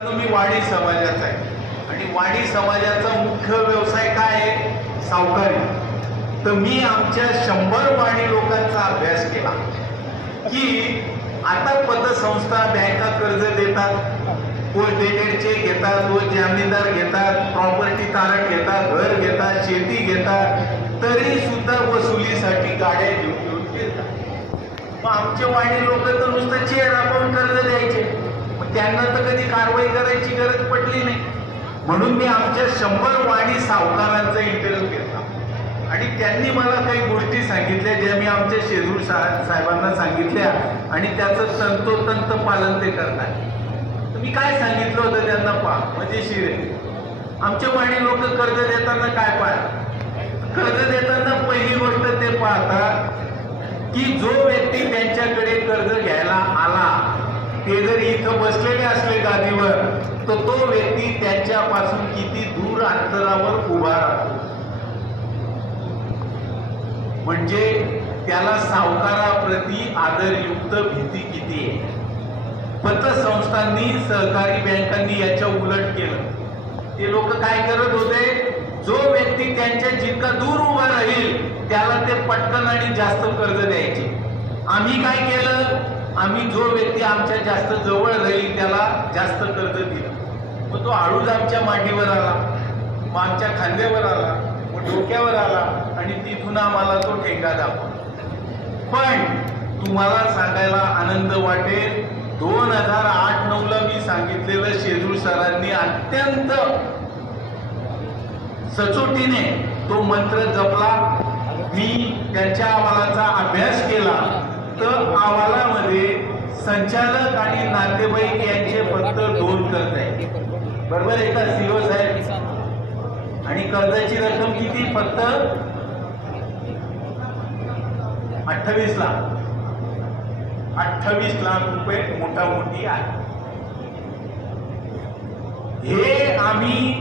मी वाडी समाजाचा आहे. आणि वाडी समाजाचा मुख्य व्यवसाय काय आहे? सावकारी. तर मी आमच्या शंभर वाडी लोकांचा अभ्यास केला. की आता पतसंस्था बँका कर्ज देतात पोस्ट डेटेडचे घेतात व जामीनदार घेतात प्रॉपर्टी तारण घेतात घर घेतात शेती घेतात तरी सुद्धा वसुलीसाठी गाड्या घेऊन घेऊन फिरतात. मग आमचे वाणी लोक तर नुसतं चेअर आपण कर्ज द्यायचे. मग त्यांना तर कधी कारवाई करायची गरज पडली नाही. म्हणून मी आमच्या शंभर वाणी सावकारांचा इंटरव्ह्यू घेतला. आणि त्यांनी मला काही गोष्टी सांगितल्या ज्या मी आमच्या शेजूर साहेबांना सांगितल्या आणि त्याचं तंतोतंत पालन ते करतात. मी काय सांगितलं होतं त्यांना पहा मजेशीर आहे. आमचे वाणी लोक कर्ज देताना काय पाहतात? कर्ज देताना पहिली गोष्ट ते पाहतात की जो व्यक्ती त्यांच्याकडे कर्ज घ्यायला आला ते जर इथं बसलेले असले गादीवर तर तो व्यक्ती त्यांच्यापासून किती दूर अंतरावर उभा राहतो. म्हणजे त्याला सावकाराप्रती आदरयुक्त भीती किती आहे? पतसंस्थांनी सहकारी बँकांनी याच्या उलट केलं. ते लोक काय करत होते? जो व्यक्ती त्यांच्या जितका दूर उभा राहील त्याला ते पटकन आणि जास्त कर्ज द्यायचे. आम्ही काय केलं? आम्ही जो व्यक्ती आमच्या जास्त जवळ राहील त्याला जास्त कर्ज दिलं. मग तो हळूच आमच्या मांडीवर आला मग आमच्या खांद्यावर आला मग डोक्यावर आला आणि तिथून आम्हाला तो ठेका दाखवला. पण तुम्हाला सांगायला आनंद वाटेल दोन हजार आठ नऊला मी सांगितलेलं शेजूर सरांनी अत्यंत सचोटीने तो मंत्र जपला. मी त्यांच्या अहवालाचा अभ्यास केला. तर अहवालामध्ये संचालक आणि नातेवाईक यांचे फक्त दोन कर्ज आहे बरोबर आहे का सीओ साहेब? आणि कर्जाची रक्कम किती? फक्त अठ्ठावीस लाख. अठ्ठावीस लाख रुपये मोठा मोठी आहे. हे आम्ही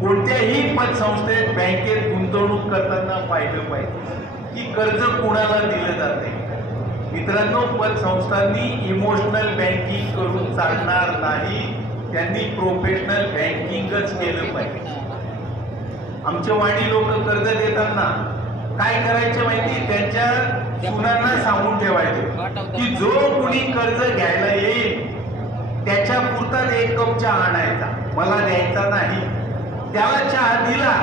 कोणत्याही पतसंस्थेत बँकेत गुंतवणूक करताना पाहिलं पाहिजे. की कर्ज कोणाला दिलं जाते मित्रांनो पतसंस्थांनी इमोशनल बँकिंग करून चालणार नाही. त्यांनी प्रोफेशनल बँकिंगच केलं पाहिजे. आमचे वाणी लोक कर्ज देताना काय करायचे माहिती? त्यांच्या सुनांना सांगून ठेवायचे की जो कुणी कर्ज घ्यायला येईल त्याच्या पुरताच एक कप चहा आणायचा. मला द्यायचा नाही. त्याला चहा दिला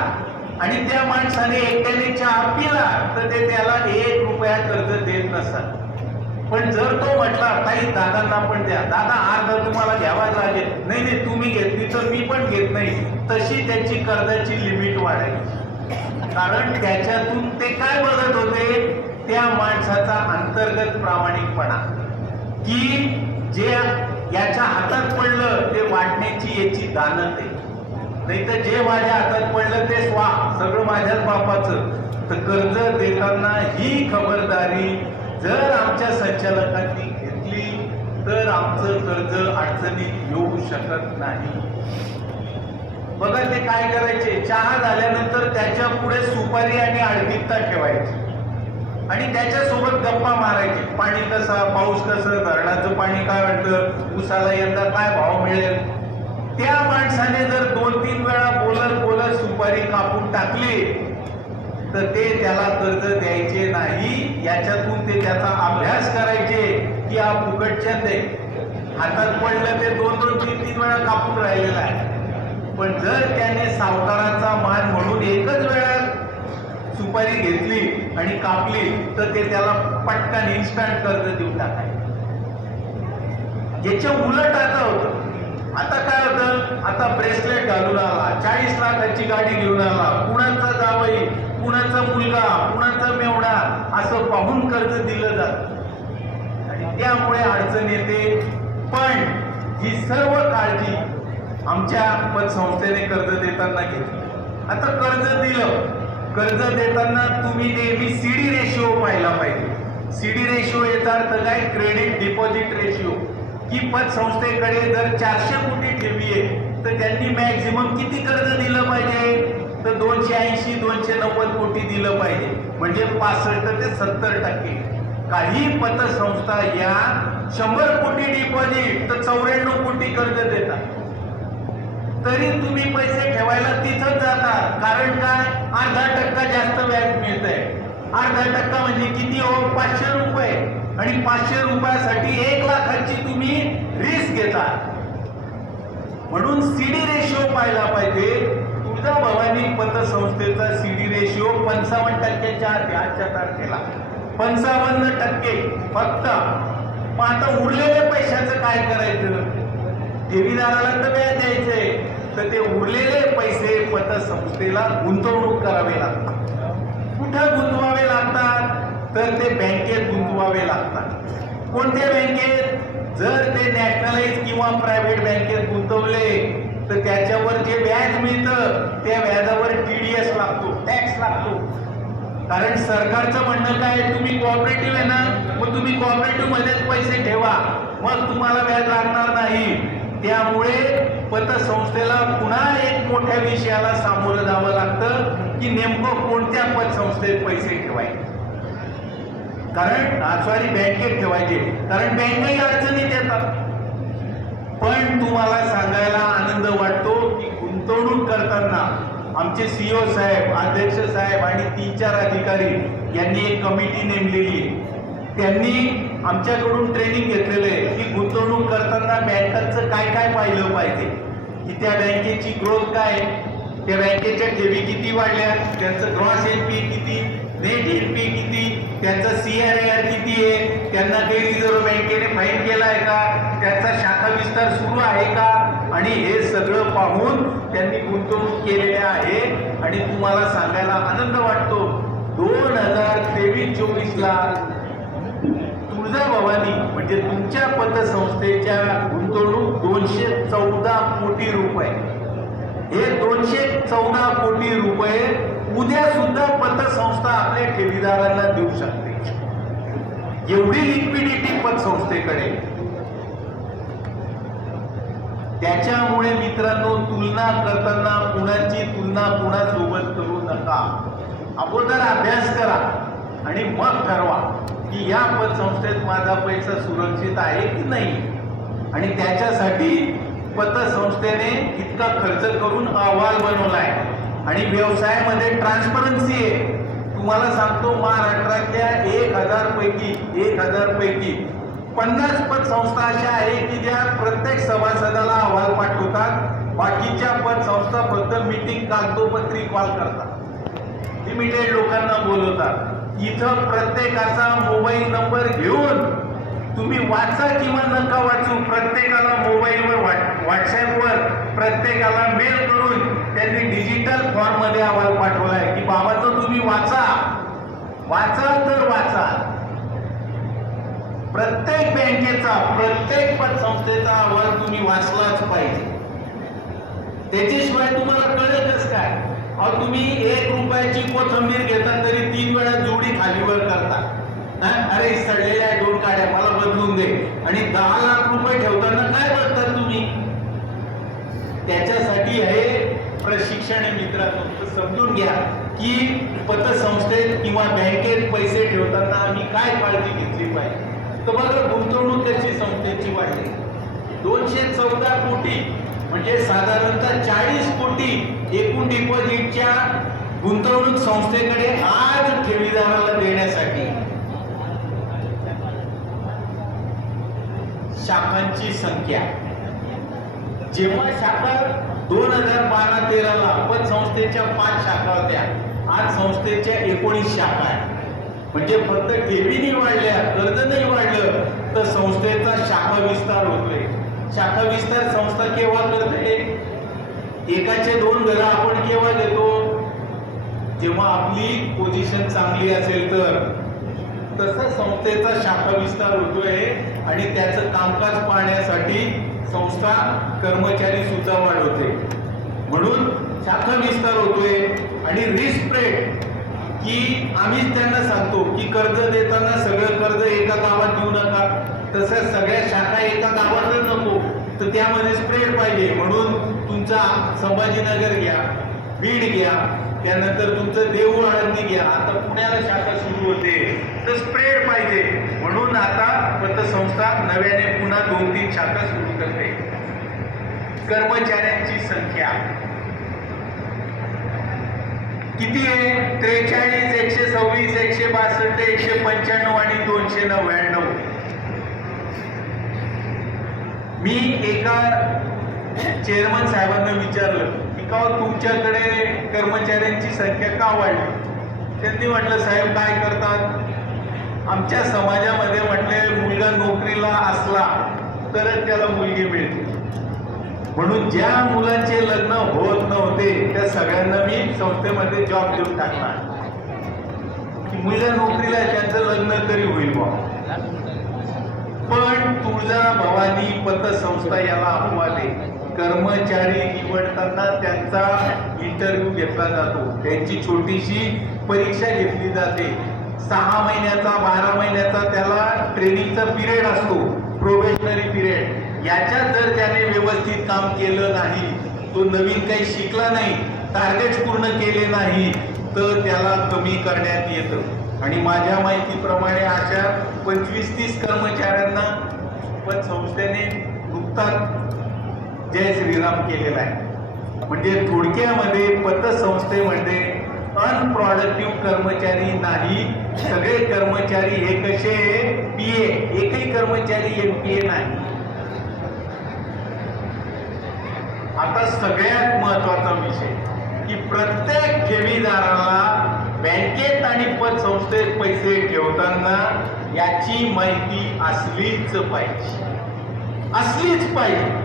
आणि त्या माणसाने एकट्याने चहा पिला तर ते त्याला एक रुपया कर्ज देत नसतात. पण जर तो म्हटला काही दादांना पण द्या. दादा अर्धा तुम्हाला घ्यावाच लागेल. नाही नाही तुम्ही घेतली तर मी पण घेत नाही. तशी त्याची कर्जाची लिमिट वाढायची. कारण त्याच्यातून ते काय बघत होते? त्या माणसाचा अंतर्गत प्रामाणिकपणा. की जे याच्या हातात पडलं ते वाटण्याची याची दानत आहे. नाही तर जे माझ्या हातात पडलं ते स्वा सगळं माझ्याच बापाचं. तर कर्ज देताना ही खबरदारी जर आमच्या संचालकांनी घेतली तर आमचं कर्ज अडचणीत येऊ शकत नाही. बघा ते काय करायचे? चहा झाल्यानंतर त्याच्या पुढे सुपारी आणि अडगित्ता ठेवायची. आणि त्याच्यासोबत गप्पा मारायचे. पाणी कसा पाऊस कसं धरणाचं पाणी काय वाटतं उसाला यंदा काय भाव मिळेल? त्या माणसाने जर दोन तीन वेळा बोलत बोलत सुपारी कापून टाकली तर ते त्याला कर्ज द्यायचे नाही. याच्यातून ते त्याचा अभ्यास करायचे की हा फुकटचंद आहे. हातात पडलं ते दोन दोन तीन तीन वेळा कापून राहिलेला आहे. पण जर त्याने सावकाराचा मान म्हणून एकच वेळा सुपारी घेतली आणि कापली तर ते त्याला पटकन इन्स्टंट कर्ज देऊन टाकायचे. याच्या उलट आता होतं. आता काय होतं? आता ब्रेसलेट घालून आला चाळीस लाखाची गाडी घेऊन आला कुणाचा जावई? कुणाचा मुलगा कुणाचा मेवडा असं पाहून कर्ज दिलं जात. आणि त्यामुळे अडचण येते. पण ही सर्व काळजी आमच्या पतसंस्थेने कर्ज देताना घेतली. आता कर्ज दिलं. कर्ज देताना तुम्ही नेहमी सी डी रेशिओ पाहिला पाहिजे. सी डी रेशिओ याचा अर्थ काय? क्रेडिट डिपॉझिट रेशिओ की पतसंस्थेकडे जर चारशे कोटी ठेवी आहे तर त्यांनी मॅक्झिमम किती कर्ज दिलं पाहिजे? तर दोनशे ऐंशी दोनशे नव्वद कोटी दिलं पाहिजे. म्हणजे पासष्ट ते सत्तर टक्के. काही पतसंस्था या शंभर कोटी डिपॉझिट तर चौऱ्याण्णव कोटी कर्ज देतात. तरी तुम्ही पैसे ठेवायला तिथंच जाता कारण काय? अर्धा टक्का जास्त व्याज मिळत आहे अर्धा टक्का म्हणजे किती हो? पाचशे रुपये. आणि पाचशे रुपयासाठी एक लाखाची तुम्ही रिस्क घेता म्हणून सीडी रेशिओ पाहिला पाहिजे. तुळजाभवानी पतसंस्थेचा सी डी रेशिओ पंचावन्न टक्क्याच्या आधी आजच्या तारखेला. पंचावन्न टक्के. फक्त. मग आता उरलेल्या पैशाचं काय करायचं? ठेवीदाराला तर व्याज द्यायचंय. तर ते उरलेले पैसे पतसंस्थेला गुंतवणूक करावे लागतात. कुठं गुंतवावे लागतात? तर ते बँकेत गुंतवावे लागतात. कोणत्या बँकेत? जर ते नॅशनलाइज किंवा प्रायव्हेट बँकेत गुंतवले तर त्याच्यावर जे व्याज मिळतं त्या व्याजावर टीडीएस लागतो टॅक्स लागतो. कारण सरकारचं म्हणणं काय तुम्ही कॉपरेटिव्ह आहे ना मग तुम्ही कॉपरेटिव्ह मध्येच पैसे ठेवा. मग तुम्हाला व्याज लागणार नाही. त्यामुळे पतसंस्थेला पुन्हा एक मोठ्या विषयाला सामोरं जावं लागतं की नेमकं कोणत्या पतसंस्थेत पैसे ठेवायचे. कारण सॉरी बँकेत ठेवायचे. कारण बँकही अडचणीत येतात. पण तुम्हाला सांगायला आनंद वाटतो की गुंतवणूक करताना आमचे सीओ साहेब अध्यक्ष साहेब आणि तीन चार अधिकारी यांनी एक कमिटी नेमलेली. आहे त्यांनी आमच्याकडून ट्रेनिंग घेतलेलं आहे की गुंतवणूक करताना बँकांचं काय काय पाहिलं पाहिजे? की त्या बँकेची ग्रोथ काय? आहे, त्या बँकेच्या ठेवी किती वाढल्या? त्यांचं ग्रॉस एन पी किती? नेट एन पी किती? त्यांचं सी आर आर किती आहे? त्यांना काही रिझर्व्ह बँकेने फाईन केला आहे का? त्यांचा शाखा विस्तार सुरू आहे का? आणि हे सगळं पाहून त्यांनी गुंतवणूक केलेली आहे. आणि तुम्हाला सांगायला आनंद वाटतो दोन हजार तेवीस चोवीसला तुळजाभवानी म्हणजे तुमच्या पतसंस्थेच्या गुंतवणूक दोनशे चौदा कोटी रुपये. हे दोनशे चौदा कोटी रुपये उद्या सुद्धा पतसंस्था आपल्या ठेवीदारांना देऊ शकते. एवढी लिक्विडिटी पतसंस्थेकडे. त्याच्यामुळे मित्रांनो तुलना करताना कुणाची तुलना कुणासोबत करू नका. अगोदर अभ्यास करा आणि मग ठरवा की या पतसंस्थेत माझा पैसा सुरक्षित आहे की नाही. आणि त्याच्यासाठी पतसंस्थेने इतका खर्च करून अहवाल बनवलाय. आणि व्यवसायामध्ये ट्रान्सपरन्सी आहे. तुम्हाला सांगतो महाराष्ट्रातल्या एक हजार पैकी एक हजार पैकी पन्नास पतसंस्था अशा आहे की ज्या प्रत्येक सभासदाला बाकीच्या पण संस्था फक्त मीटिंग कागदोपत्री कॉल करतात. लिमिटेड लोकांना बोलवतात. इथं प्रत्येकाचा मोबाईल नंबर घेऊन तुम्ही वाचा किंवा नका वाचू प्रत्येकाला मोबाईलवर व्हॉट्सअपवर प्रत्येकाला मेल करून त्यांनी डिजिटल फॉर्ममध्ये अहवाल पाठवलाय की बाबाचं तुम्ही वाचा. वाचा तर वाचा. प्रत्येक बँकेचा प्रत्येक पतसंस्थेचा अहवाल तुम्ही वाचलाच पाहिजे. त्याच्याशिवाय तुम्हाला कळेलच काय. अहो तुम्ही एक रुपयाची कोथंबीर घेता तरी तीन वेळा जोडी खालीवर करता. अरे सडलेल्या आहे दोन काड्या मला बदलून दे. आणि दहा लाख रुपये ठेवताना काय बघता तुम्ही? त्याच्यासाठी हे प्रशिक्षण मित्रांनो समजून घ्या की पतसंस्थेत किंवा बँकेत पैसे ठेवताना आम्ही काय काळजी घेतली पाहिजे? तर बघा गुंतवणूक त्याची संस्थेची वाढली. दोनशे चौदा कोटी म्हणजे साधारणतः चाळीस कोटी एकूण डिपॉझिटच्या गुंतवणूक संस्थेकडे आज ठेवीदाराला देण्यासाठी. शाखांची संख्या. जेव्हा शाखा दोन हजार बारा तेराला पतसंस्थेच्या पाच शाखा होत्या आज संस्थेच्या एकोणीस शाखा आहेत. म्हणजे फक्त ठेवी नाही वाढल्या कर्ज नाही वाढलं तर संस्थेचा शाखा विस्तार होतोय. शाखा विस्तार संस्था केव्हा करते एकाचे दोन घरं आपण केव्हा देतो. जेव्हा आपली पोझिशन चांगली असेल तर. तसं संस्थेचा शाखा विस्तार होतोय आणि त्याचं कामकाज पाहण्यासाठी संस्था कर्मचारी सुद्धा वाढवते. म्हणून शाखा विस्तार होतोय आणि रिस्क रेट की आम्हीच त्यांना सांगतो की कर्ज देताना सगळं कर्ज एका गावात देऊ नका. तसं सगळ्या शाखा एका गावातच नको. तर त्यामध्ये स्प्रेड पाहिजे. म्हणून तुमचा संभाजीनगर घ्या बीड घ्या त्यानंतर तुमचं देऊळ आळंदी घ्या. आता पुण्याला शाखा सुरू होते. तर स्प्रेड पाहिजे. म्हणून आता पतसंस्था नव्याने पुन्हा दोन तीन शाखा सुरू करते. कर्मचाऱ्यांची संख्या. किती आहे? त्रेचाळीस एकशे सव्वीस एकशे बासष्ट एकशे पंच्याण्णव आणि दोनशे नव्याण्णव. मी एका चेअरमन साहेबांना विचारलं की का हो तुमच्याकडे कर्मचाऱ्यांची संख्या का वाढली? त्यांनी म्हटलं साहेब काय करतात? आमच्या समाजामध्ये म्हटले मुलगा नोकरीला असला तरच त्याला मुलगी मिळते. म्हणून ज्या मुलांचे लग्न होत नव्हते त्या सगळ्यांना मी संस्थेमध्ये जॉब देऊन टाकणार. की मुलगा नोकरीला त्यांचं लग्न पण तुळजा भवानी पतसंस्था याला अहवाले. कर्मचारी निवडताना त्यांचा इंटरव्ह्यू घेतला जातो. त्यांची छोटीशी परीक्षा घेतली जाते. सहा महिन्याचा बारा महिन्याचा त्याला ट्रेनिंगचा पिरियड असतो. प्रोबेशनरी पिरियड याच्यात जर त्याने व्यवस्थित काम केलं नाही तो नवीन काही शिकला नाही टार्गेट पूर्ण केले नाही तर त्याला कमी करण्यात येतं. आणि माझ्या माहितीप्रमाणे अशा पंचवीस तीस कर्मचाऱ्यांना पण संस्थेने नुकताच जय श्रीराम केलेला आहे. म्हणजे थोडक्यामध्ये पतसंस्थेमध्ये अनप्रॉडक्टिव्ह कर्मचारी नाही सगळे कर्मचारी हे कसे पीए एकही कर्मचारी एम पी ए नाही. आता सगळ्यात महत्त्वाचा विषय की प्रत्येक ठेवीदाराला बँकेत आणि पतसंस्थेत पैसे ठेवताना याची माहिती असलीच पाहिजे. असलीच पाहिजे.